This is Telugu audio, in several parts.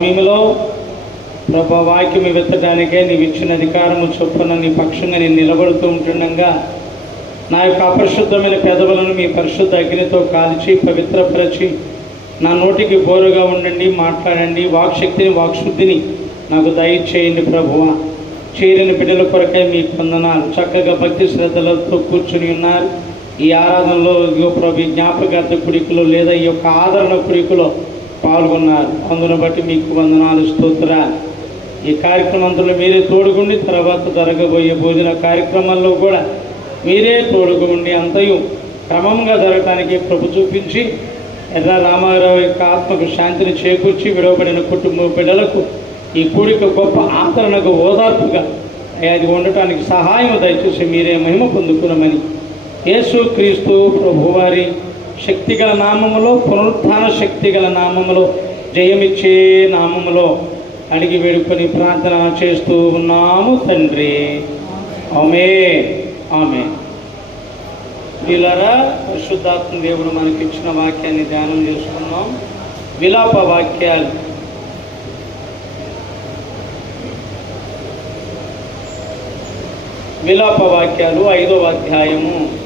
సమయంలో ప్రభా వాక్యం వెత్తడానికే నీవు ఇచ్చిన అధికారము చొప్పున నీ పక్షంగా నేను నిలబడుతూ ఉంటుండగా నా యొక్క అపరిశుద్ధమైన పెదవులను మీ పరిశుద్ధ అగ్నితో కాల్చి పవిత్రపరచి నా నోటికి బోరుగా ఉండండి మాట్లాడండి వాక్శక్తిని వాక్శుద్ధిని నాకు దయచేయండి ప్రభువ. చేరిన బిడ్డల కొరకై మీ పొందనాలు చక్కగా భక్తి శ్రద్ధలతో కూర్చుని ఉన్నారు. ఈ ఆరాధనలో ఇదిగో ప్రభు జ్ఞాపకార్థ కుడికలో లేదా ఈ యొక్క ఆదరణ కుడికలో పాల్గొన్నారు. అందును బట్టి మీకు వందనాలు స్తోత్ర ఈ కార్యక్రమంలో మీరే తోడుగుండి తర్వాత జరగబోయే భోజన కార్యక్రమాల్లో కూడా మీరే తోడుగుండి అంతయు క్రమంగా జరగటానికి ప్రభు చూపించి ఎర్ర రామారావు యొక్క ఆత్మకు శాంతిని చేకూర్చి విడవబడిన కుటుంబ బిడ్డలకు ఈ కూడిక గొప్ప ఆదరణకు ఓదార్పుగా అది ఉండటానికి సహాయం దయచేసి మీరే మహిమ పొందుకున్నామని యేసు క్రీస్తు ప్రభువారి శక్తిగల నామములో పునరుత్థాన శక్తిగల నామములో జయమిచ్చే నామములో అడిగి వేడుకొని ప్రార్థన చేస్తూ ఉన్నాము తండ్రి. ఆమె ఆమె వీళ్ళరా పరిశుద్ధాత్మ దేవుడు మనకి ఇచ్చిన వాక్యాన్ని ధ్యానం చేసుకున్నాం. విలాప వాక్యాలు. విలాప వాక్యాలు ఐదవ అధ్యాయము.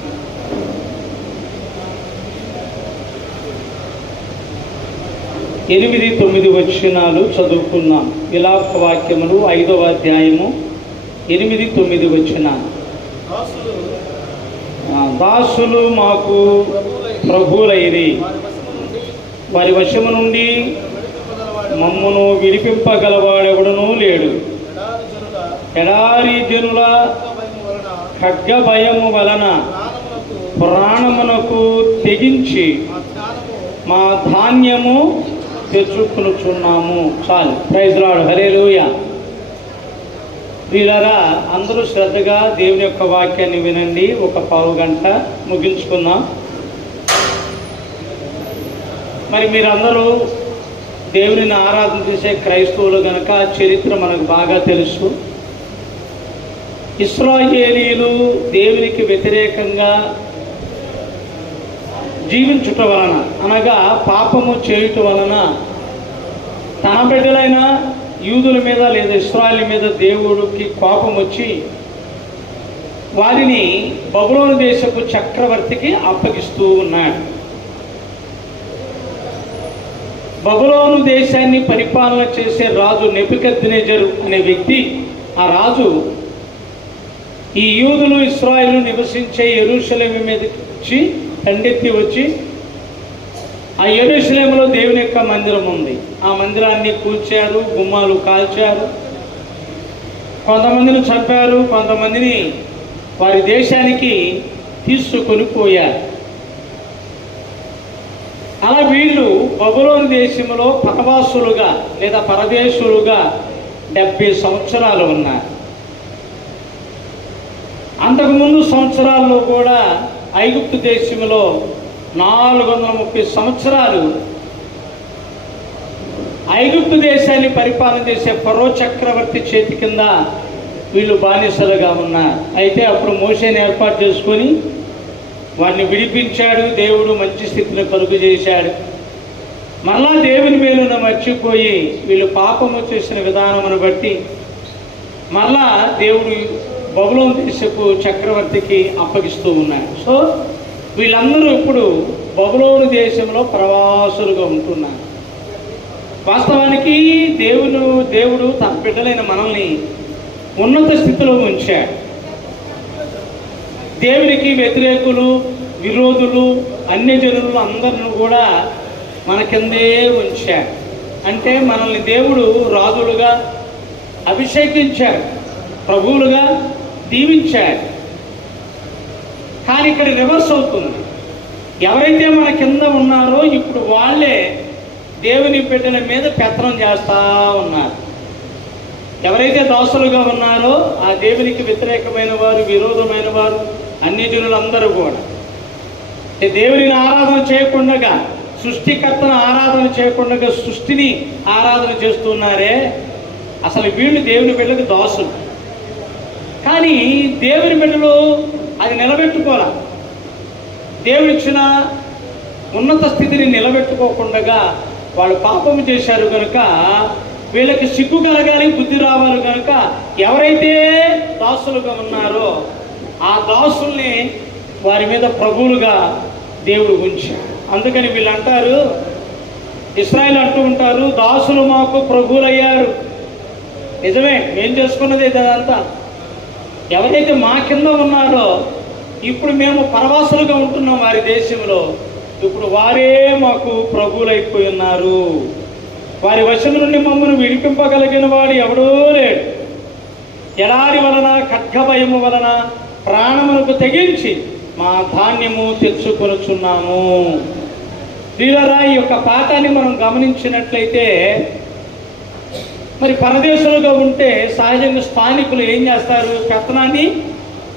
ఎనిమిది తొమ్మిది వచనాలు చదువుకున్నాం. విలాప వాక్యములు ఐదవ అధ్యాయము ఎనిమిది తొమ్మిది వచనాలు. దాసులు మాకు ప్రభువులైరి. వారి వశము నుండి మమ్మను విడిపింపగలవాడెవడనూ లేడు. ఎడారి జనుల జనుల భయము వలన ఖడ్గ భయము వలన ప్రాణమునకు తెగించి మా ధాన్యము తెచ్చుకునుచున్నాము చాలు. ప్రైజ్లాడు హరేలుయ వీళ్ళరా అందరూ శ్రద్ధగా దేవుని యొక్క వాక్యాన్ని వినండి. ఒక పావు గంట ముగించుకుందాం. మరి మీరందరూ దేవునిని ఆరాధన చేసే క్రైస్తవులు గనక చరిత్ర మనకు బాగా తెలుసు. ఇస్రాయేలీలు దేవునికి వ్యతిరేకంగా జీవించుట వలన అనగా పాపము చేయుట వలన తన బిడ్డలైన యూదుల మీద లేదా ఇస్రాయల్ మీద దేవుడికి కోపం వచ్చి వారిని బబులోను దేశపు చక్రవర్తికి అప్పగిస్తూ ఉన్నాడు. బబులోను దేశాన్ని పరిపాలన చేసే రాజు నెపికద్నెజరు అనే వ్యక్తి ఆ రాజు ఈ యూదులు ఇస్రాయిలు నివసించే ఎరుషలేమి మీద వచ్చి తండెత్తి వచ్చి ఆ ఎరుషలేములో దేవుని యొక్క మందిరం ఉంది. ఆ మందిరాన్ని కూల్చారు గుమ్మాలు కాల్చారు. కొంతమందిని చంపారు కొంతమందిని వారి దేశానికి తీసుకొని పోయారు. అలా వీళ్ళు బబులోని దేశంలో పరవాసులుగా లేదా పరదేశులుగా డెబ్బై సంవత్సరాలు ఉన్నారు. అంతకుముందు సంవత్సరాల్లో కూడా ఐగుప్తు దేశంలో నాలుగు వందల ముప్పై సంవత్సరాలు ఐగుప్తు దేశాన్ని పరిపాలన చేసే ఫరో చక్రవర్తి చేతి కింద వీళ్ళు బానిసలుగా ఉన్నారు. అయితే అప్పుడు మోసేని ఏర్పాటు చేసుకొని వారిని విడిపించాడు దేవుడు మంచి స్థితిని కలుగు చేశాడు. మళ్ళా దేవుని మేలున మర్చిపోయి వీళ్ళు పాపము చేసిన విధానమును బట్టి మళ్ళా దేవుడు బబులోన్ దేశపు చక్రవర్తికి అప్పగిస్తూ ఉన్నారు. సో వీళ్ళందరూ ఇప్పుడు బబులోను దేశంలో ప్రవాసులుగా ఉంటున్నారు. వాస్తవానికి దేవుడు దేవుడు తన బిడ్డలైన మనల్ని ఉన్నత స్థితిలో ఉంచాడు. దేవునికి వ్యతిరేకులు విరోధులు అన్యజనులు అందరిని కూడా మన కిందే ఉంచాడు. అంటే మనల్ని దేవుడు రాజులుగా అభిషేకించాడు ప్రభువులుగా దీవించారు. కానీ ఇక్కడ రివర్స్ అవుతుంది. ఎవరైతే మన కింద ఉన్నారో ఇప్పుడు వాళ్ళే దేవుని బిడ్డల మీద పెత్తనం చేస్తూ ఉన్నారు. ఎవరైతే దోసలుగా ఉన్నారో ఆ దేవునికి వ్యతిరేకమైన వారు విరోధమైన వారు అన్ని జనులందరూ కూడా. దేవునిని ఆరాధన చేయకుండా సృష్టికర్తను ఆరాధన చేయకుండా సృష్టిని ఆరాధన చేస్తున్నారే? అసలు వీళ్ళు దేవుని బిడ్డలకు దాసులు. కానీ దేవుని బిడ్డలు అది నిలబెట్టుకోరా దేవుడిచ్చిన ఉన్నత స్థితిని నిలబెట్టుకోకుండా వాళ్ళు పాపం చేశారు కనుక వీళ్ళకి సిగ్గు కలగాలి బుద్ధి రావాలి కనుక ఎవరైతే దాసులుగా ఉన్నారో ఆ దాసుల్ని వారి మీద ప్రభువులుగా దేవుడు ఉంచాడు. అందుకని వీళ్ళు అంటారు ఇస్రాయల్ అంటూ ఉంటారు దాసులు మాకు ప్రభువులయ్యారు. నిజమే ఏం చేసుకున్నది ఇదంతా. ఎవరైతే మా కింద ఉన్నారో ఇప్పుడు మేము పరవాసులుగా ఉంటున్నాం వారి దేశంలో. ఇప్పుడు వారే మాకు ప్రభువులైపోయి ఉన్నారు. వారి వశం నుండి మమ్మల్ని విడిపింపగలిగిన వాడు ఎవడూ లేడు. ఎడారి వలన ఖడ్గభయము వలన ప్రాణములకు తెగించి మా ధాన్యము తెచ్చుకొనుచున్నాము. ప్రియులరా ఈ యొక్క పాఠాన్ని మనం గమనించినట్లయితే మరి పరదేశంలో ఉంటే సహజంగా స్థానికులు ఏం చేస్తారు? పెత్తనాన్ని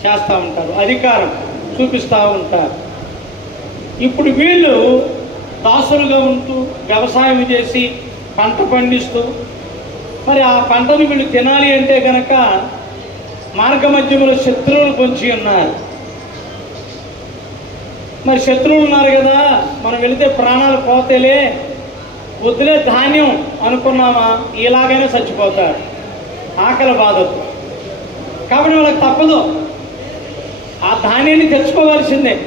చేస్తూ ఉంటారు అధికారం చూపిస్తూ ఉంటారు. ఇప్పుడు వీళ్ళు దాసులుగా ఉంటూ వ్యవసాయం చేసి పంట పండిస్తూ మరి ఆ పంటను వీళ్ళు తినాలి అంటే కనుక మార్గ మధ్యంలో శత్రువులు పొంచి ఉన్నారు. మరి శత్రువులు ఉన్నారు కదా? మనం వెళితే ప్రాణాలు పోతేలే వదిలే ధాన్యం అనుకున్నామా? ఇలాగైనా చచ్చిపోతారు. ఆకలి బాధతో కాబట్టి వాళ్ళకి తప్పదు. ఆ ధాన్యాన్ని తెచ్చుకోవాల్సిందే.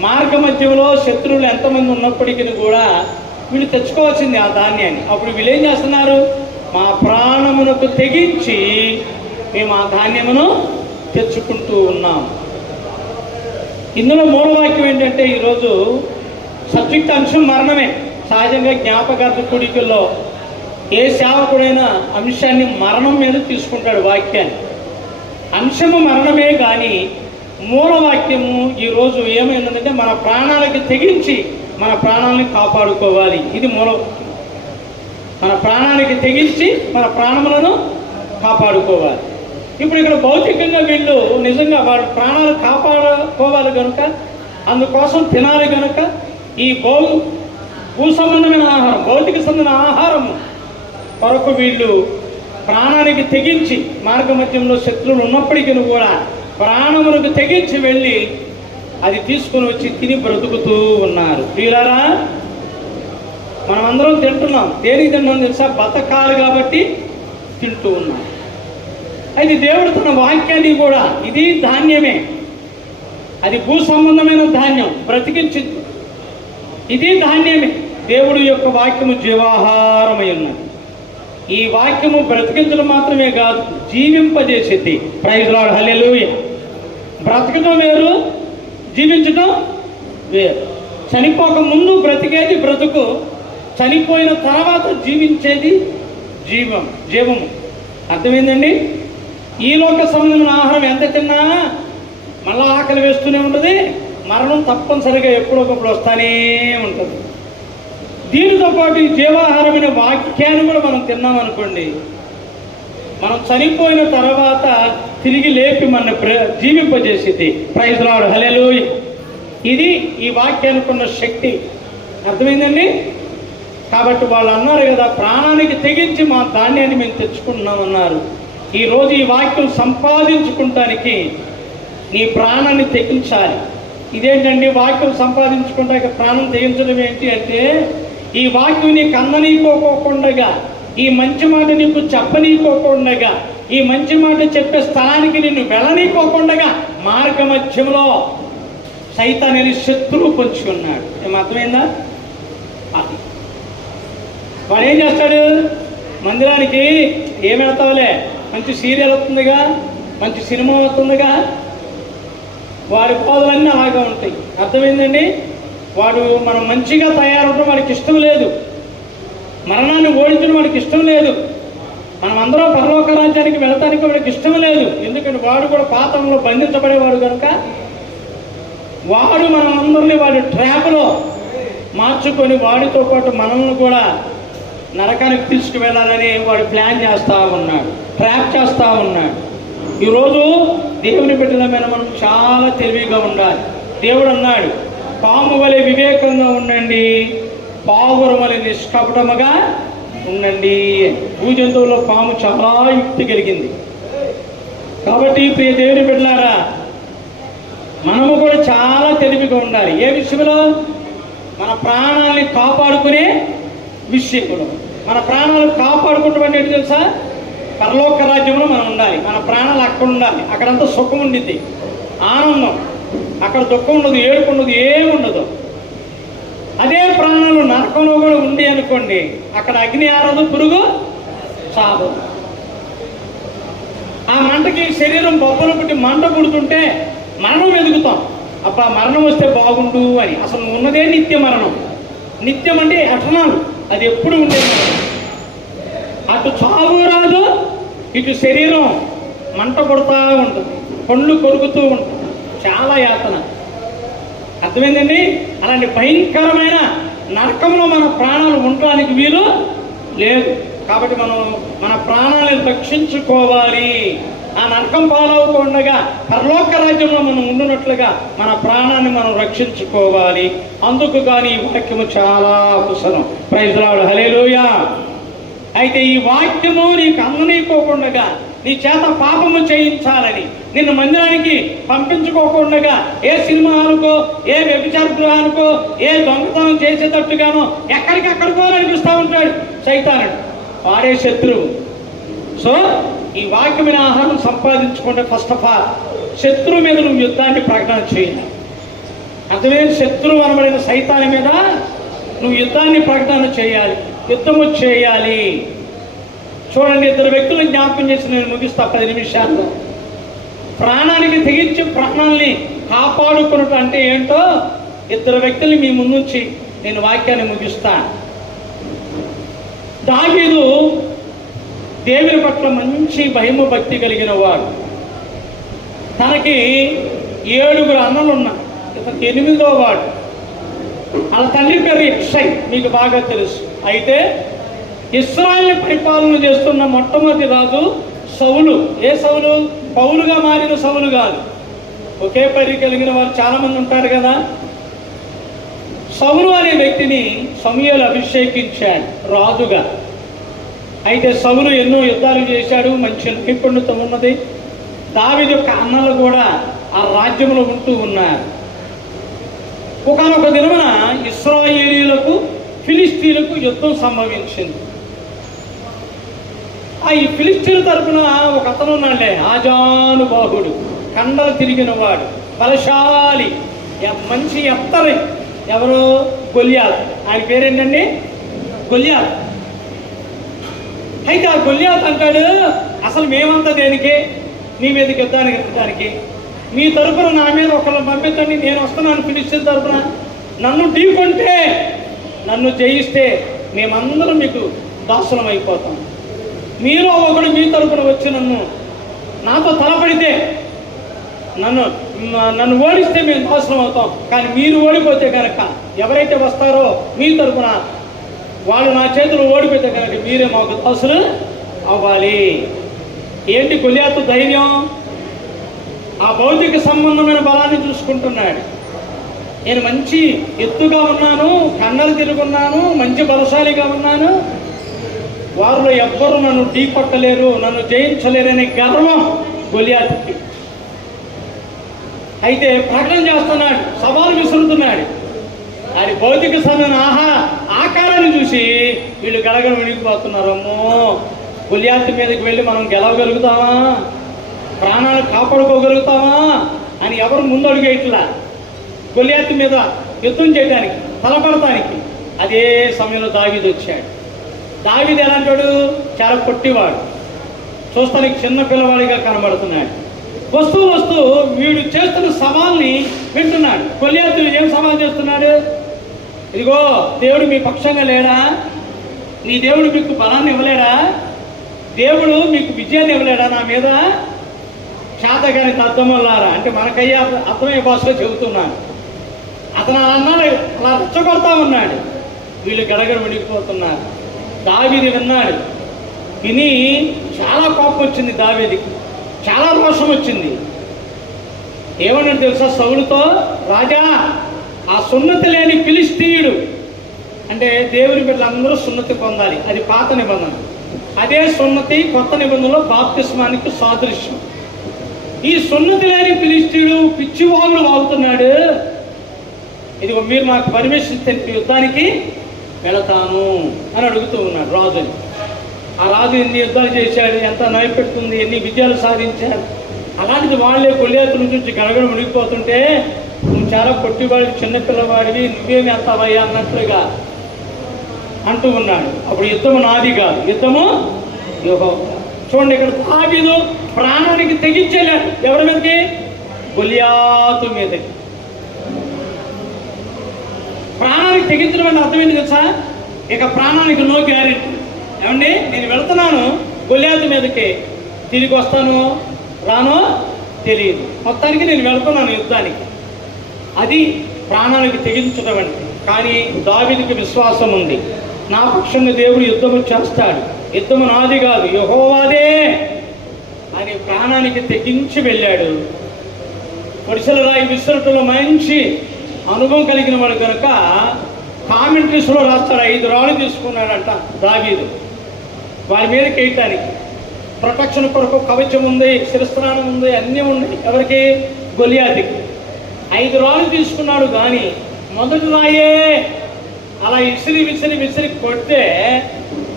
మార్గ మధ్యంలో శత్రువులు ఎంతమంది ఉన్నప్పటికీ కూడా వీళ్ళు తెచ్చుకోవాల్సిందే ఆ ధాన్యాన్ని. అప్పుడు వీళ్ళు ఏం చేస్తున్నారు? మా ప్రాణమునకు తెగించి మేము ఆ ధాన్యమును తెచ్చుకుంటూ ఉన్నాం. ఇందులో మూలవాక్యం ఏంటంటే ఈరోజు సబ్జెక్ట్ అంశం మరణమే. సహజంగా జ్ఞాపకార్థ కూడికల్లో ఏ సేవకుడైనా అంశాన్ని మరణం మీద తీసుకుంటాడు వాక్యాన్ని. అంశము మరణమే కానీ మూలవాక్యము ఈరోజు ఏమైందంటే మన ప్రాణాలకి తెగించి మన ప్రాణాలని కాపాడుకోవాలి. ఇది మూలవాక్యం మన ప్రాణానికి తెగించి మన ప్రాణములను కాపాడుకోవాలి. ఇప్పుడు ఇక్కడ భౌతికంగా వీళ్ళు నిజంగా వాళ్ళ ప్రాణాలు కాపాడుకోవాలి కనుక అందుకోసం తినాలి కనుక ఈ భౌ భూ సంబంధమైన ఆహారం భౌతిక సంబంధమైన ఆహారము కొరకు వీళ్ళు ప్రాణానికి తెగించి మార్గమధ్యంలో శత్రువులు ఉన్నప్పటికీ కూడా ప్రాణములకు తెగించి వెళ్ళి అది తీసుకొని వచ్చి తిని బ్రతుకుతూ ఉన్నారు. ప్రియులారా మనం అందరం తింటున్నాం. దేనికి తింటున్నాం తెలుసా? బతకాలి కాబట్టి తింటూ ఉన్నాం. అయితే దేవుడు తన వాక్యాన్ని కూడా ఇది ధాన్యమే. అది భూ సంబంధమైన ధాన్యం. బ్రతికించి ఇది ధాన్యమే. దేవుడు యొక్క వాక్యము జీవాహారమై ఉన్నది ఈ వాక్యము బ్రతికించడం మాత్రమే కాదు జీవింపజేసేది. ప్రైజ్ లాడ్ హల్లెలూయ బ్రతకడం వేరు జీవించడం వేరు. చనిపోక ముందు బ్రతికేది బ్రతుకు చనిపోయిన తర్వాత జీవించేది జీవం జీవము. అర్థమైందండి? ఈ లోక సంబంధమైన ఆహారం ఎంత తిన్నా మళ్ళా ఆకలి వేస్తూనే ఉంటుంది. మరణం తప్పనిసరిగా ఎప్పుడొకప్పుడు వస్తానే ఉంటుంది. దీనితో పాటు ఈ జీవాహారమైన వాక్యాన్ని కూడా మనం తిన్నామనుకోండి మనం చనిపోయిన తర్వాత తిరిగి లేపి మన జీవింపజేసింది. ప్రైజ్ రాడు హలెలు ఇది ఈ వాక్యానికి ఉన్న శక్తి. అర్థమైందండి? కాబట్టి వాళ్ళు అన్నారు కదా ప్రాణానికి తెగించి మా ధాన్యాన్ని మేము తెచ్చుకుంటున్నాం అన్నారు. ఈరోజు ఈ వాక్యం సంపాదించుకుంటానికి నీ ప్రాణాన్ని తెగించాలి. ఇదేంటండి వాక్యం సంపాదించుకుంటాక ప్రాణం తెగించడం ఏంటి అంటే ఈ వాక్యం నీకు అందనీకోకుండా ఈ మంచి మాట నీకు చెప్పనీకోకుండా ఈ మంచి మాట చెప్పే స్థలానికి నిన్ను వెళ్ళనీకోకుండా మార్గ మధ్యంలో సైతాన్ని శత్రువు పొంచుకున్నాడు. ఏమర్థమైందా అర్థమైందా? అది. వాడు ఏం చేస్తాడు? మందిరానికి ఏం వెళ్తావులే? మంచి సీరియల్ వస్తుందిగా? మంచి సినిమా వస్తుందిగా? వాడి బోధలన్నీ అలాగే ఉంటాయి. అర్థమైందండి? వాడు మనం మంచిగా తయారవడం వాడికి ఇష్టం లేదు. మరణాన్ని ఓడించడం వాడికి ఇష్టం లేదు. మనం అందరం పరలోక రాజ్యానికి వెళతానికి వాడికి ఇష్టం లేదు. ఎందుకంటే వాడు కూడా పాతంలో బంధించబడేవాడు కనుక వాడు మనం అందరినీ వాడి ట్రాప్లో మార్చుకొని వాడితో పాటు మనల్ని కూడా నరకానికి తీసుకువెళ్ళాలని వాడు ప్లాన్ చేస్తూ ఉన్నాడు. ట్రాప్ చేస్తూ ఉన్నాడు. ఈరోజు దేవుని బిడ్డలమైన మనం చాలా తెలివిగా ఉండాలి. దేవుడు అన్నాడు పాము వలె వివేకంగా ఉండండి పావురం వలె నిష్కపటముగా ఉండండి. భూజంతువులో పాము చాలా యుక్తి కలిగింది. కాబట్టి ప్రియ దేవుని బిడ్డలారా మనము కూడా చాలా తెలివిగా ఉండాలి. ఏ విషయంలో? మన ప్రాణాలని కాపాడుకునే విషయంలో మన ప్రాణాలు కాపాడుకుంటామంటే ఏంటి తెలుసా? పరలోక రాజ్యంలో మనం ఉండాలి. మన ప్రాణాలు అక్కడ ఉండాలి. అక్కడంతా సుఖం ఉండిద్ది. ఆనందం. అక్కడ దుఃఖం ఉండదు ఏడుపు ఉండదు ఏమి ఉండదు. అదే ప్రాణాలు నరకంలో కూడా ఉండి అనుకోండి అక్కడ అగ్ని ఆరదు పురుగు చాదు ఆ మంటకి శరీరం బొబ్బలు పుట్టి మంట పుడుతుంటే మరణం ఎదుగుతాం అబ్బా మరణం వస్తే బాగుండు అని. అసలు ఉన్నదే నిత్య మరణం. నిత్యం అంటే అటనాలు. అది ఎప్పుడు ఉండేది అటు చావు రాదు ఇటు శరీరం మంట కొడుతూ ఉంటుంది పండ్లు కొరుకుతూ ఉంటుంది. చాలా యాతన. అర్థమైందండి? అలాంటి భయంకరమైన నరకంలో మన ప్రాణాలు ఉండడానికి వీలు లేదు. కాబట్టి మనం మన ప్రాణాలను రక్షించుకోవాలి. ఆ నరకం పాలవకుండా పరలోక రాజ్యంలో మనం ఉండునట్లుగా మన ప్రాణాన్ని మనం రక్షించుకోవాలి. అందుకు కానీ ఈ వాక్యము చాలా అవసరం. ప్రైజ్లాడు హలేలుయా అయితే ఈ వాక్యము నీకు అందనీకోకుండా నీ చేత పాపము చేయించాలని నిన్ను మందిరానికి పంపించుకోకుండా ఏ సినిమా హాలుకో ఏ వ్యభిచార గృహానికో ఏ దొంగతనం చేసేటట్టుగానో ఎక్కడికెక్కడికో అనిపిస్తూ ఉంటాడు సైతానుడు. వాడే శత్రువు. సో ఈ వాక్యమైన ఆహారం సంపాదించుకుంటే ఫస్ట్ ఆఫ్ ఆల్ శత్రువు మీద నువ్వు యుద్ధాన్ని ప్రకటన చేయాలి అర్థమైన శత్రువు అనబడిన సైతాన్ని మీద నువ్వు యుద్ధాన్ని ప్రకటన చేయాలి. యుద్ధము చేయాలి. చూడండి ఇద్దరు వ్యక్తులు జ్ఞాపకం చేసి నేను ముగిస్తా పది నిమిషాల్లో. ప్రాణానికి తెగించి ప్రాణాల్ని కాపాడుకున్నట్టు అంటే ఏంటో ఇద్దరు వ్యక్తుల్ని మీ ముందుంచి నేను వాక్యాన్ని ముగిస్తా. దావీదు దేవుని పట్ల మంచి భయము భక్తి కలిగిన వాడు. తనకి ఏడుగురు అన్నలు ఉన్నారు ఇతనికి ఎనిమిదో వాడు. వాళ్ళ తండ్రి పేరు ఇక్షై మీకు బాగా తెలుసు. అయితే ఇస్రాయల్ పరిపాలన చేస్తున్న మొట్టమొదటి రాజు సౌలు. ఏ సౌలు? పౌలుగా మారిన సౌలు కాదు. ఒకే పరి కలిగిన వారు చాలా మంది ఉంటారు కదా. సౌలు అనే వ్యక్తిని సమయాలు అభిషేకించాడు రాజుగా. అయితే సౌలు ఎన్నో యుద్ధాలు చేశాడు మంచి నైపుణ్యత ఉన్నది. దావిది యొక్క అన్నలు కూడా ఆ రాజ్యంలో ఉంటూ ఉన్నారు. ఒకనొక దినమున ఇస్రాయేలీలకు ఫిలిస్తీన్లకు యుద్ధం సంభవించింది. ఆ ఈ ఫిలిస్తీన్ తరపున ఒక అతను ఉన్నాడే ఆజానుబాహుడు కండలు తిరిగిన వాడు బలశాలి మంచి ఎత్తరి ఎవరు గొలియాత్ ఆయన పేరేంటండి? గొలియాత్ అయితే ఆ గొలియాత్ అంటాడు అసలు మేమంతా దేనికి? నీ మీద యుద్ధానికి ఎత్తడానికి మీ తరపున నా మీద ఒకళ్ళని పంపించండి నేను వస్తున్నాను ఫిలిస్తీన్ తరపున. నన్ను ఢీకొంటే నన్ను జయిస్తే మేమందరం మీకు దాసులం అయిపోతాం. మీరు ఒకడు మీ తరపున వచ్చి నన్ను నాతో తలపడితే నన్ను నన్ను ఓడిస్తే మేము దాసులం అవుతాం. కానీ మీరు ఓడిపోతే కనుక ఎవరైతే వస్తారో మీ తరపున వాళ్ళు నా చేతులు ఓడిపోతే కనుక మీరే మాకు దాసులు అవ్వాలి. ఏంటి కొలియాత ధైర్యం? ఆ భౌతిక సంబంధమైన బలాన్ని చూసుకుంటున్నాడు. నేను మంచి ఎత్తుగా ఉన్నాను కన్నలు తిరుగున్నాను మంచి బలశాలిగా ఉన్నాను. వారిలో ఎవ్వరు నన్ను ఢీ కొట్టలేరు నన్ను జయించలేరనే గర్వం గొలియాతుకి అయితే ప్రకటన చేస్తున్నాడు సవాలు విసురుతున్నాడు. అది భౌతిక సమయం ఆహా ఆకారాన్ని చూసి వీళ్ళు గడగడ వినిగిపోతున్నారమ్మో అమ్మో మీదకి వెళ్ళి మనం గెలవగలుగుతామా? ప్రాణాలు కాపాడుకోగలుగుతామా? అని ఎవరు ముందు ఇట్లా గొలియాత్ మీద యుద్ధం చేయడానికి తలపడటానికి అదే సమయంలో దావీదు వచ్చాడు. దావీదు ఎలాంటాడు చాలా పొట్టివాడు. చూస్తానికి చిన్న పిల్లవాడిగా కనబడుతున్నాడు. వస్తూ వస్తూ వీడు చేస్తున్న సవాల్ని వింటున్నాడు. గొలియాతు ఏం సవాల్ చేస్తున్నాడు? ఇదిగో దేవుడు మీ పక్షంగా లేడా? నీ దేవుడు మీకు బలాన్ని ఇవ్వలేడా? దేవుడు మీకు విజయాన్ని ఇవ్వలేడా నా మీద? శాతగాని అర్థమల్లారా అంటే మనకయ్యే అర్థమయ్యే భాషలో చెబుతున్నాను. అతను అన్నాడు అలా రెచ్చగొడతా ఉన్నాడు వీళ్ళు గడగడ వణికిపోతున్నారు. దావీది విన్నాడు. విని చాలా కోపం వచ్చింది దావీదికి చాలా రోషం వచ్చింది. ఏమన్నాడు తెలుసా? సౌలుతో రాజా ఆ సున్నతి లేని పిలిస్తీయుడు అంటే దేవుని బిడ్డలందరూ సున్నతి పొందాలి. అది పాత నిబంధన. అదే సున్నతి కొత్త నిబంధనలో బాప్తిస్మానికి సాదృశ్యం. ఈ సున్నతి లేని పిలిస్తీయుడు పిచ్చివాగులు వాగుతున్నాడు ఇదిగో మీరు మాకు పర్మిషన్ ఇస్తే యుద్ధానికి వెళతాను అని అడుగుతూ ఉన్నాడు రాజుని ఆ రాజు ఎన్ని యుద్ధాలు చేశాడు ఎంత నయపెట్టుకుంది ఎన్ని విజయాలు సాధించాడు? అలాంటిది వాళ్ళే కొల్లేతుల నుంచి గడగడ మునిగిపోతుంటే నువ్వు చాలా పొట్టివాడివి చిన్నపిల్లవాడివి నువ్వేమి అంతావయ్యా అన్నట్లుగా అంటూ ఉన్నాడు. అప్పుడు యుద్ధము నాది కాదు యుద్ధము యోహో చూడండి ఇక్కడ తాగిదు ప్రాణానికి తెగించలేడు ఎవరి మీదకి? గొలియాతు మీదకి. ప్రాణానికి తెగించడం అంటే అర్థం ఏంటి తెలుసా ఇక ప్రాణానికి నో గ్యారెంటీ ఏమండి? నేను వెళ్తున్నాను గొలియాతు మీదకి. తిరిగి వస్తాను రానో తెలియదు. మొత్తానికి నేను వెళ్తున్నాను యుద్ధానికి. అది ప్రాణానికి తెగించడం అంటే. కానీ దావిదికి విశ్వాసం ఉంది. నా పక్షంగా దేవుడు యుద్ధము చేస్తాడు. యుద్ధము నాది కాదు యహోవాదే అని ప్రాణానికి తెగించి వెళ్ళాడు. పొడిసెల రాయి విసరటంలో మంచి అనుభవం కలిగిన వాడు కనుక కామెంట్రీస్లో రాస్తారు ఐదు రాళ్ళు తీసుకున్నాడంట దావీదు. వారి మీద కేయటానికి ప్రొటెక్షన్ కొరకు కవచం ఉంది శిరస్నానం ఉంది అన్నీ ఉన్నాయి. ఎవరికి? గొలియాదికి ఐదు రాళ్ళు తీసుకున్నాడు కానీ మొదటి రాయే అలా విసిరి విసిరి విసిరి కొడితే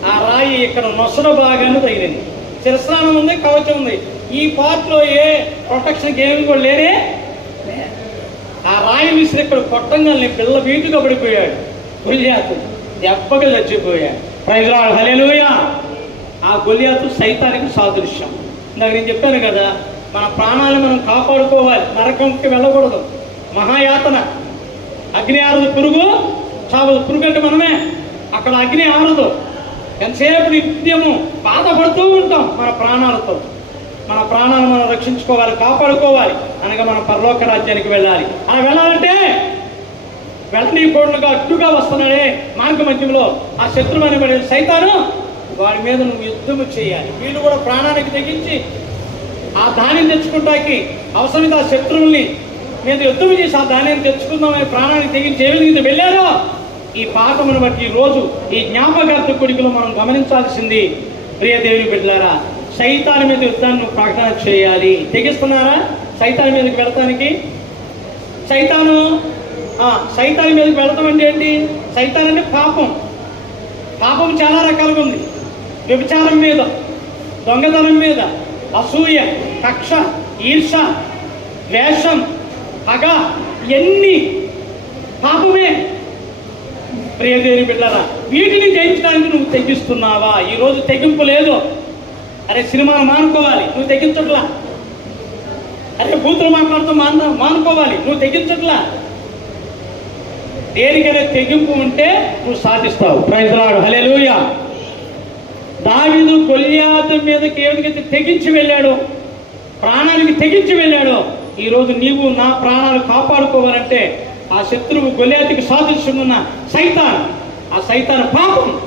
ఆ రాయి ఇక్కడ నొసడ బాగానే తగిలింది. శిరస్నానం ఉంది కవచం ఉంది. ఈ పార్ట్లో ఏ ప్రొటెక్షన్కి ఏమి కూడా లేనే ఆ రాయి విసిరి ఇక్కడ కొట్టంగానే పిల్ల వీటిగా పడిపోయాడు. గొలియాతు దెబ్బగా చచ్చిపోయాడు. ప్రజలాడు హలేలుయా ఆ గొలియాతు సైతానికి సాదృశ్యం. ఇందాక నేను చెప్పాను కదా మన ప్రాణాలు మనం కాపాడుకోవాలి నరకంకి వెళ్ళకూడదు. మహాయాతన. అగ్ని ఆరదు పురుగు చావదు పురుగు అంటే మనమే. అక్కడ అగ్ని ఆరదు. ఎంతసేపు నిత్యము బాధపడుతూ ఉంటాం మన ప్రాణాలతో. మన ప్రాణాలను మనం రక్షించుకోవాలి కాపాడుకోవాలి. అనగా మన పరలోక రాజ్యానికి వెళ్ళాలి. అలా వెళ్ళాలంటే వెళ్ళని కోడ్లుగా అడ్డుగా వస్తున్నాడే మార్గ మధ్యంలో ఆ శత్రువు అనబడే సైతాను వారి మీద నువ్వు యుద్ధము చేయాలి. వీళ్ళు కూడా ప్రాణానికి తెగించి ఆ ధాన్యం తెచ్చుకుంటాకి అవసరమైతే ఆ శత్రువుల్ని మీద యుద్ధం చేసి ఆ ధాన్యం తెచ్చుకుందామని ప్రాణానికి తెగించి ఏ విధంగా వెళ్ళారో ఈ పాఠమును బట్టి ఈ రోజు ఈ జ్ఞాపకార్థ కొడుకులో మనం గమనించాల్సింది. ప్రియ దేవుని బిడ్డలారా సైతాన్ మీద యుద్ధాన్ని నువ్వు ప్రకటన చేయాలి. తెగిస్తున్నారా? సైతాన్ మీదకి వెళ్ళటానికి? సైతాను సైతాల సైతాన్ మీదకి వెళతాం అంటే ఏంటి? సైతాన్ అంటే పాపం. పాపం చాలా రకాలుగా ఉంది. వ్యభిచారం మీద దొంగతనం మీద అసూయ కక్ష ఈర్ష ద్వేషం పగ ఎన్ని పాపమే. ప్రియదేవి బిడ్డరా వీటిని జయించడానికి నువ్వు తెగిస్తున్నావా? ఈరోజు తెగింపు లేదు. అరే సినిమాను మానుకోవాలి. నువ్వు తెగించట్లా. అరే బూతులు మాట్లాడుతూ మాన మానుకోవాలి. నువ్వు తెగించట్లా. దేనికైనా తెగింపు ఉంటే నువ్వు సాధిస్తావు. ప్రైజ్లాడు హల్లెలూయా దావిదు గొల్యాతు మీదకి ఏమికైతే తెగించి వెళ్ళాడు. ప్రాణానికి తెగించి వెళ్ళాడు. ఈరోజు నీవు నా ప్రాణాలు కాపాడుకోవాలంటే ఆ శత్రువు గొల్యాతికి సాధిస్తున్న సైతాన్. ఆ సైతాన్ పాపం.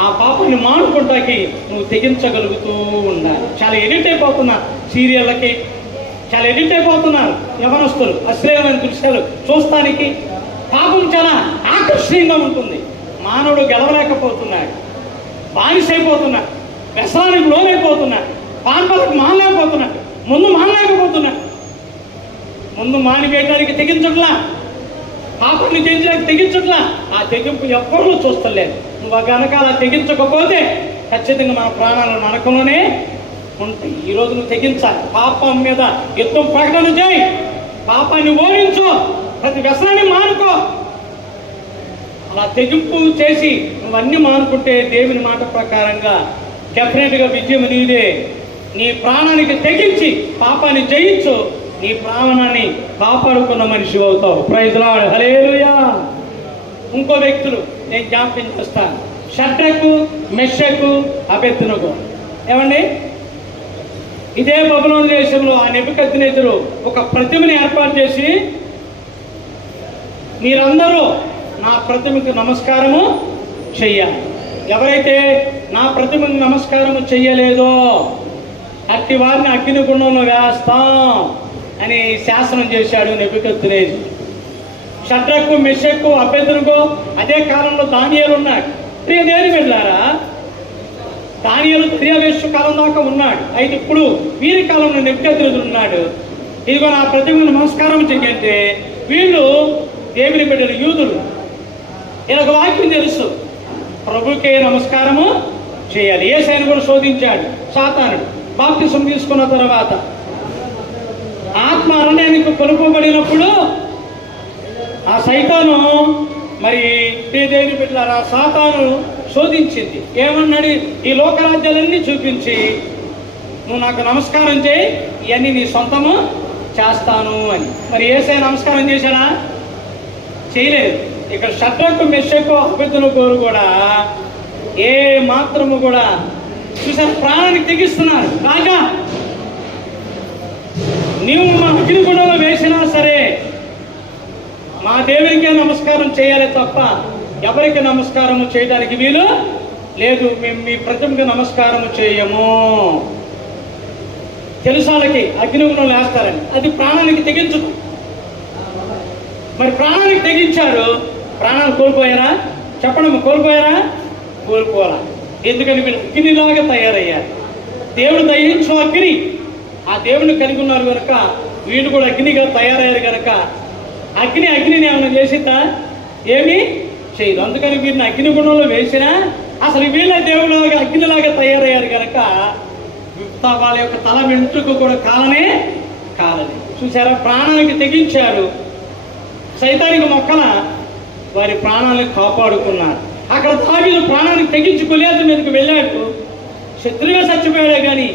ఆ పాపని మానుకుంటాకి నువ్వు తెగించగలుగుతూ ఉండాలి. చాలా ఎడిట్ అయిపోతున్నారు సీరియళ్ళకి. చాలా ఎడిట్ అయిపోతున్నారు యవనస్తులు అశ్లీలమైన దృశ్యాలు చూస్తానికి పాపం చాలా ఆకర్షణీయంగా ఉంటుంది. మానవుడు గెలవలేకపోతున్నాడు. బానిసైపోతున్నాడు వ్యసనానికి లోనైపోతున్నాడు పాన్పలకు మానలేకపోతున్నాడు ముందు మానలేకపోతున్నాడు ముందు మానివేయడానికి తెగించట్లా. పాపాన్ని జయించడానికి తెగించట్లా? ఆ తెగింపు ఎవ్వరూ చూస్తలేదు. నువ్వు గనక అలా తెగించకపోతే ఖచ్చితంగా మన ప్రాణాలు నరకంలోనే ఉంటాయి. ఈ నువ్వు తెగించాలి. పాపం మీద యుద్ధం ప్రకటన చేయి. పాపాన్ని ఓడించు. ప్రతి వ్యసనాన్ని మానుకో. అలా తెగింపు చేసి నువ్వన్నీ మానుకుంటే దేవుని మాట ప్రకారంగా డెఫినెట్గా విజయం నీదే. నీ ప్రాణానికి తెగించి పాపాన్ని జయించు. నీ ప్రాణాన్ని కాపాడుకున్న మనిషి అవుతావు. ప్రైజ్లాడు హలేలుయా ఇంకో వ్యక్తులు నేను జ్ఞాపకం చేస్తాను షడ్డకు మెషకు అభ్యర్థనకు. ఏమండి? ఇదే బబులోని దేశంలో ఆ నిపుకత్తినేతలు ఒక ప్రతిమని ఏర్పాటు చేసి మీరందరూ నా ప్రతిమకు నమస్కారము చెయ్యాలి. ఎవరైతే నా ప్రతిమకు నమస్కారము చెయ్యలేదో అట్టి వారిని అగ్నిగుండంలో వేస్తాం. అని శాసనం చేశాడు నెబికత్తునేది షడ్రకు మెషక్కు అభ్యంతరకు అదే కాలంలో దానియాలు ఉన్నాడు. ప్రియ దేని వెళ్ళారా దానియాలు దర్యావేశ కాలం దాకా ఉన్నాడు. అయితే ఇప్పుడు వీరి కాలంలో నెబ్బెదురు ఉన్నాడు. ఇదిగో నా ప్రతిమను నమస్కారం చెయ్యంటే వీళ్ళు దేవుని బిడ్డలు యూదులు. ఈయనకు వాక్యం తెలుసు. ప్రభుకే నమస్కారము చేయాలి. ఏ సైన్ కూడా శోధించాడు సాతానుడు. బాప్తిసం తీసుకున్న తర్వాత ఆత్మ అరణ్యానికి కొనుక్కోబడినప్పుడు ఆ సైతాను మరి దేవుని బిడ్డలారా సాతాను శోధించింది. ఏమన్నాడు? ఈ లోకరాజ్యాలన్నీ చూపించి నువ్వు నాకు నమస్కారం చేయి ఇవన్నీ నీ సొంతము చేస్తాను అని. మరి ఏసై నమస్కారం చేశాడా? చేయలేదు. ఇక్కడ షట్రకు మెషకు అభ్యర్థులు కోరు కూడా ఏ మాత్రము కూడా చూసారు? ప్రాణానికి తెగిస్తున్నారు. రాజా నీవు మా అగ్నిగుండంలో వేసినా సరే మా దేవునికే నమస్కారం చేయాలి తప్ప ఎవరికి నమస్కారం చేయడానికి వీలు లేదు. మేము మీ ప్రతిమకి నమస్కారం చేయము. తెలుసు వాళ్ళకి అగ్నిగుండం వేస్తారని అది ప్రాణానికి తెగించదు. మరి ప్రాణానికి తెగించారు ప్రాణాలు కోల్పోయారా? చెప్పడం కోల్పోయారా? కోల్పోరా ఎందుకని వీళ్ళు అగ్నిలాగా తయారయ్యారు. దేవుడు దయించు అగ్ని. ఆ దేవుని కలిగి ఉన్నారు కనుక వీళ్ళు కూడా అగ్నిగా తయారయ్యారు కనుక అగ్ని అగ్నిని ఏమైనా చేసిందా ఏమి? చేయదు. అందుకని వీరిని అగ్నిగుణంలో వేసినా అసలు వీళ్ళ దేవుళ్ళగా అగ్నిలాగా తయారయ్యారు కనుక వాళ్ళ యొక్క తల వెంట్రుకు కూడా కాలనే కాలని చూసారా ప్రాణానికి తెగించారు. సైతానికి మొక్కన వారి ప్రాణాలను కాపాడుకున్నారు. అక్కడ తాబీలు ప్రాణానికి తెగించి కొలియాత మీదకి వెళ్ళాడు. శత్రువుగా చచ్చిపోయాడే కానీ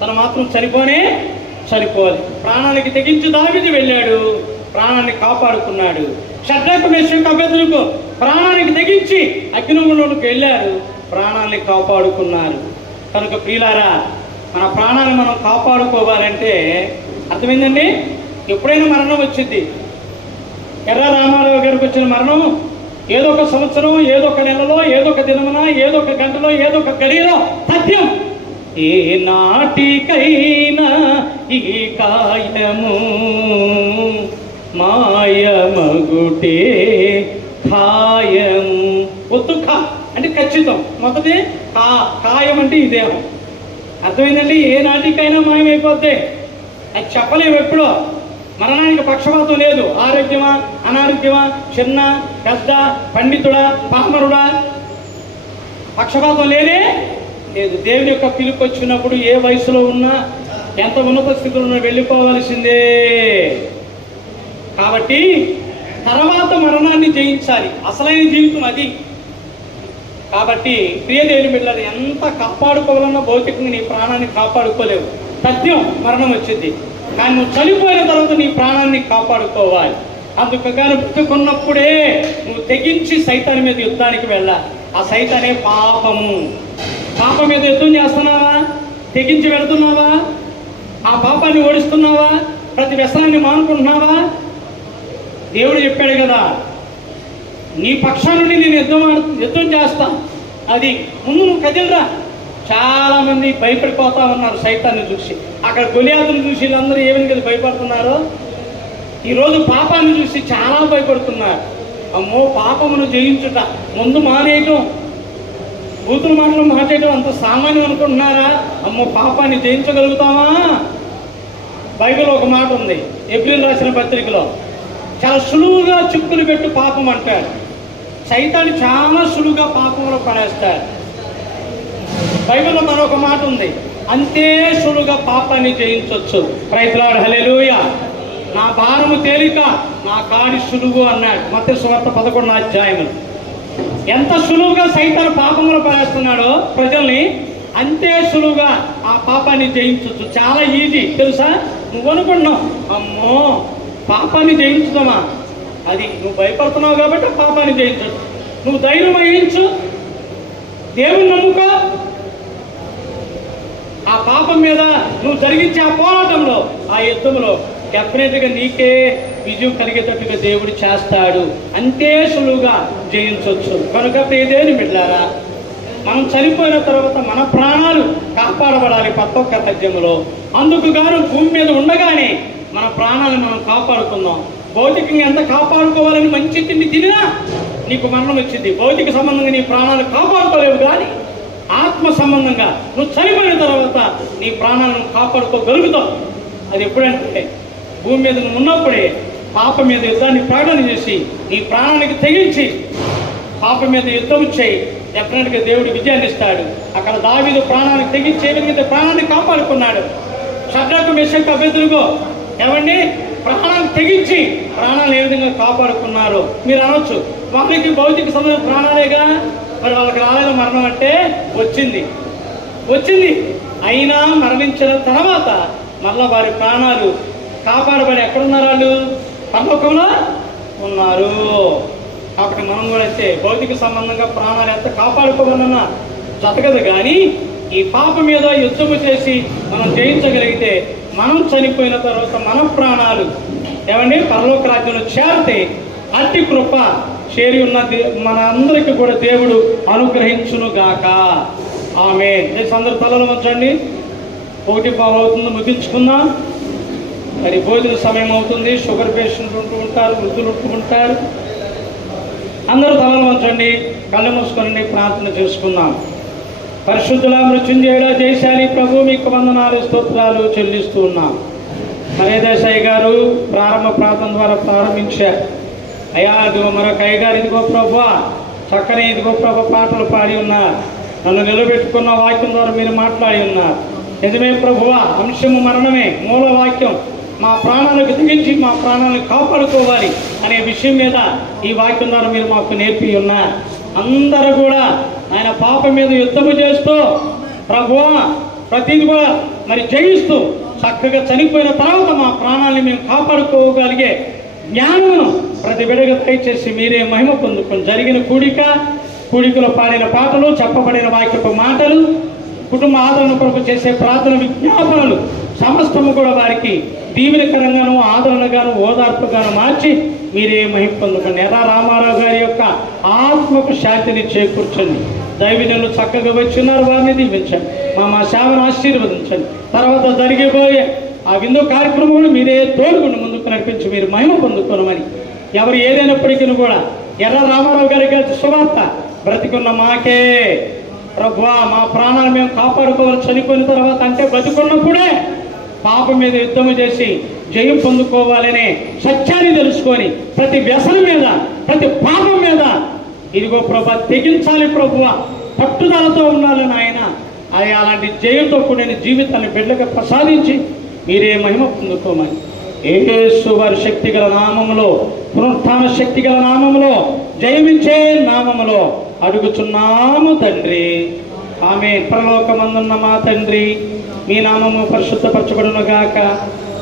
తను మాత్రం చనిపోనే చనిపోవాలి. ప్రాణానికి తెగించి దావిది వెళ్ళాడు. ప్రాణాన్ని కాపాడుకున్నాడు. షడ్రకు మెషకు అభ్యర్థులకు ప్రాణానికి తెగించి అగ్నిములోనికి వెళ్ళారు. ప్రాణాన్ని కాపాడుకున్నారు. కనుక ప్రియులారా మన ప్రాణాన్ని మనం కాపాడుకోవాలంటే అర్థమైందండి? ఎప్పుడైనా మరణం వచ్చింది. ఎర్ర రామారావు గారికి వచ్చిన మరణం ఏదో ఒక సంవత్సరం ఏదో ఒక నెలలో ఏదో ఒక దినమున ఏదో ఒక గంటలో ఏదో ఒక గడియలో సత్యం. ఏ నాటికైనా ఈ కాయము మాయమగుటే ఖాయము ఒత్తు ఖా అంటే ఖచ్చితం. మొదటి కా ఖాయం అంటే ఈ దేహం అర్థమైందండి? ఏ నాటికైనా మాయమైపోద్ది అది చెప్పలేము ఎప్పుడో. మరణానికి పక్షపాతం లేదు. ఆరోగ్యమా? అనారోగ్యమా? చిన్న పెద్ద పండితుడా? పామరుడా? పక్షపాతం లేనే లేదు. దేవుని యొక్క పిలుపు వచ్చినప్పుడు ఏ వయసులో ఉన్నా ఎంత ఉన్నత స్థితిలో ఉన్నా వెళ్ళిపోవలసిందే. కాబట్టి తర్వాత మరణాన్ని జయించాలి. అసలైన జీవితం అది. కాబట్టి ప్రియ దేవుని బిడ్డలను ఎంత కాపాడుకోవాలన్నా భౌతికంగా నీ ప్రాణాన్ని కాపాడుకోలేవు. సత్యం మరణం వచ్చింది. కానీ నువ్వు చనిపోయిన తర్వాత నీ ప్రాణాన్ని కాపాడుకోవాలి. అందుకు కానీ బ్రతుకున్నప్పుడే నువ్వు తెగించి సైతాన్ని మీద యుద్ధానికి వెళ్ళాలి. ఆ సైతానే పాపము. పాపం మీద యుద్ధం చేస్తున్నావా? తెగించి వెళుతున్నావా? ఆ పాపాన్ని ఓడిస్తున్నావా? ప్రతి వ్యసనాన్ని మానుకుంటున్నావా? దేవుడు చెప్పాడు కదా నీ పక్షాన్ని నుండి నేను యుద్ధం యుద్ధం చేస్తా. అది ముందు నువ్వు కదిలిరా. చాలా మంది భయపడిపోతా ఉన్నారు సైతాన్ని చూసి. అక్కడ గొలియాతులు చూసి వీళ్ళందరూ ఏమని కదా భయపడుతున్నారు? ఈరోజు పాపాన్ని చూసి చాలా భయపడుతున్నారు. అమ్మో పాపమును జయించుట. ముందు మానేయటం. కూతురు మాటలు మాట్లాడడం అంత సామాన్యం అనుకుంటున్నారా? అమ్మో పాపాన్ని జయించగలుగుతామా? బైబిల్ ఒక మాట ఉంది ఏప్రిల్ రాసిన పత్రికలో చాలా సులువుగా చిక్కులు పెట్టు పాపం అంటారు. సైతాన్ని చాలా సులువుగా పాపంలో పడేస్తారు. బైబిల్లో మరొక మాట ఉంది అంతే సులువుగా పాపాన్ని జయించవచ్చు ప్రైతులాడు హలెలూయ నా భారము తేలిక నా కాడి సులువు అన్నాడు. మత సువార్త పదకొండు అధ్యాయములు. ఎంత సులువుగా సైతాను పాపంలో పడేస్తున్నాడో ప్రజల్ని అంతే సులువుగా ఆ పాపాన్ని జయించవచ్చు చాలా ఈజీ. తెలుసా? నువ్వు అనుకుంటున్నావు అమ్మో పాపాన్ని జయించుదామా? అది నువ్వు భయపడుతున్నావు కాబట్టి ఆ పాపాన్ని జయించవచ్చు నువ్వు ధైర్యం వహించు. దేవుని నమ్ముకో. ఆ పాపం మీద నువ్వు జరిగించే ఆ పోరాటంలో ఆ యుద్ధంలో డెఫినెట్గా నీకే విజయం కలిగేటట్టుగా దేవుడు చేస్తాడు. అంతే సులువుగా జయించవచ్చు కనుక ప్రియదేని బిడ్డారా మనం చనిపోయిన తర్వాత మన ప్రాణాలు కాపాడబడాలి పత్తొక్క తథ్యములో అందుకు గాను భూమి మీద ఉండగానే మన ప్రాణాలను మనం కాపాడుకుందాం. భౌతికంగా ఎంత కాపాడుకోవాలని మంచి తిండి తినినా నీకు మరణం వచ్చింది. భౌతిక సంబంధంగా నీ ప్రాణాలు కాపాడుకోలేవు కానీ ఆత్మ సంబంధంగా నువ్వు చనిపోయిన తర్వాత నీ ప్రాణాలను కాపాడుకోగలుగుతావు. అది ఎప్పుడంటే భూమి మీద నువ్వు ఉన్నప్పుడే పాప మీద యుద్ధాన్ని ప్రకటన చేసి నీ ప్రాణానికి తెగించి పాప మీద యుద్ధం చేయి. డెఫినెట్గా దేవుడు విజయాన్ని ఇస్తాడు. అక్కడ దావీదు ప్రాణాన్ని తెగించే మీద ప్రాణాన్ని కాపాడుకున్నాడు? షడ్రకు మిషక్ అభ్యర్థులుగో ఏమండి ప్రాణాన్ని తెగించి ప్రాణాలు ఏ విధంగా కాపాడుకున్నారు మీరు అనొచ్చు. వాళ్ళకి భౌతిక సమయం ప్రాణాలేగా? మరి వాళ్ళకి రాలేదు మరణం అంటే? వచ్చింది. వచ్చింది. అయినా మరణించిన తర్వాత మళ్ళా వారి ప్రాణాలు కాపాడబడి ఎక్కడున్నారు వాళ్ళు? పరలోకంలో ఉన్నారు. కాబట్టి మనం కూడా అయితే భౌతిక సంబంధంగా ప్రాణాలు ఎంత కాపాడుకోవాలన్నా జతగదు కానీ ఈ పాప మీద యుద్ధము చేసి మనం జయించగలిగితే మనం చనిపోయిన తర్వాత మన ప్రాణాలు ఏమండి? పరలోక రాజ్యంలో చేరితే అతి కృప చేరి ఉన్న మన అందరికీ కూడా దేవుడు అనుగ్రహించును గాక. ఆమె అందరు తలలు ఉంచండి ఒకటి పాపం అవుతుంది ముగించుకుందాం. మరి భోజన సమయం అవుతుంది షుగర్ పేషెంట్ ఉంటూ ఉంటారు వృద్ధులు ఉంటూ ఉంటారు. అందరూ తలలు వంచండి కళ్ళు మూసుకొని ప్రార్థన చేసుకున్నాం పరిశుద్ధుల మృత్యుంజయుడ జయశాలి ప్రభు మీకు వందనాలు స్తోత్రాలు చెల్లిస్తూ ఉన్నాం. హరేదేశాయి గారు ప్రారంభ ప్రార్థన ద్వారా ప్రారంభించారు. అయ్యా అదిగో మరొక అయ్యగారు ఇదిగో ప్రభు చక్కని ఇదిగో ప్రభు పాటలు పాడి ఉన్నారు. నన్ను నిలబెట్టుకున్న వాక్యం ద్వారా మీరు మాట్లాడి ఉన్నారు. నిజమే ప్రభువ అంశము మరణమే మూల వాక్యం. మా ప్రాణాలకు తెగించి మా ప్రాణాలను కాపాడుకోవాలి అనే విషయం మీద ఈ వాక్యం ద్వారా మీరు మాకు నేర్పి ఉన్నారు అందరూ కూడా ఆయన పాపం మీద యుద్ధము చేస్తూ ప్రభువా ప్రతిది కూడా మరి జయిస్తూ చక్కగా చనిపోయిన తర్వాత మా ప్రాణాలని మేము కాపాడుకోగలిగే జ్ఞానమును ప్రతి బిడగ దయచేసి మీరే మహిమ పొందుకొని జరిగిన కూడిక కూడికలో పాడిన పాటలు చెప్పబడిన వాక్యపు మాటలు కుటుంబ ఆదరణ కొరకు చేసే ప్రార్థన విజ్ఞాపనలు సమస్తము కూడా వారికి దీవెనకరంగాను ఆదరణగాను ఓదార్పుగాను మార్చి మీరే మహిమ ఎర్ర రామారావు గారి యొక్క ఆత్మకు శాంతిని చేకూర్చండి. దైవజనులు చక్కగా వచ్చిన్నారు వారిని దీవించండి. మా మా సేవను ఆశీర్వదించండి. తర్వాత జరిగిపోయే ఆ విందు కార్యక్రమం మీరే తోడుకుని ముందుకు నడిపించి మీరు మహిమ పొందుకోనమని. ఎవరు ఏదైనప్పటికీ కూడా ఎర్ర రామారావు గారి గారి సువార్త బ్రతికున్న మాకే. ప్రభు మా ప్రాణాలు మేము కాపాడుకోవాలి. చనిపోయిన తర్వాత అంటే బతుకున్నప్పుడే పాపం మీద యుద్ధము చేసి జయం పొందుకోవాలనే సత్యాన్ని తెలుసుకొని ప్రతి వ్యసనం మీద ప్రతి పాపం మీద ఇదిగో ప్రభా తెగించాలి ప్రభువ. పట్టుదలతో ఉండాలని ఆయన అది అలాంటి జయంతో కూడిన జీవితాన్ని బిడ్డగా ప్రసాదించి మీరే మహిమ పొందుకోమని. ఏసు వారి శక్తి గల నామములో పునరుత్న శక్తి గల నామములో జయమిచ్చే నామములో అడుగుచున్నాము తండ్రి. ఆమె పరలోకమందున్న మా తండ్రి మీ నామము పరిశుద్ధపరచబడునుగాక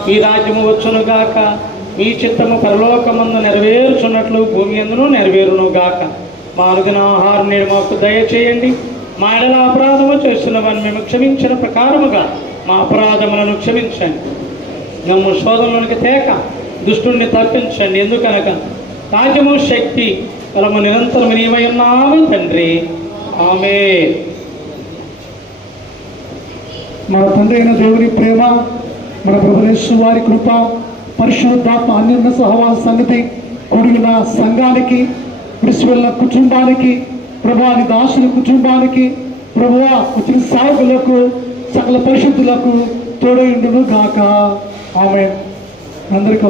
మీ రాజ్యము వచ్చునుగాక మీ చిత్తము పరలోకమందు నెరవేరుచున్నట్లు భూమి ఎందును నెరవేరును గాక మా అనుదిన ఆహారం నేడు మాకు దయచేయండి. మా ఎడల అపరాధము చేస్తున్నవని మేము క్షమించిన ప్రకారముగా మా అపరాధములను క్షమించండి. మేము శోధనలోనికి తేక దుష్టుణ్ణి తప్పించండి. ఎందుకనగా రాజ్యము శక్తి బలము నిరంతరం నీవై ఉన్నాము తండ్రి. ఆమె మన తండ్రి అయిన దేవుని ప్రేమ మన ప్రభునేశ్వ వారి కృప పరిశుద్ధాత్మ అన్యన్న సహవాస సంగతి కూడిన సంఘానికి విడిచివెళ్ళ కుటుంబానికి ప్రభాని దాసుల కుటుంబానికి ప్రభువా వచ్చిన సాగులకు సకల పరిశుద్ధులకు తోడైండును గాక ఆమె అందరికీ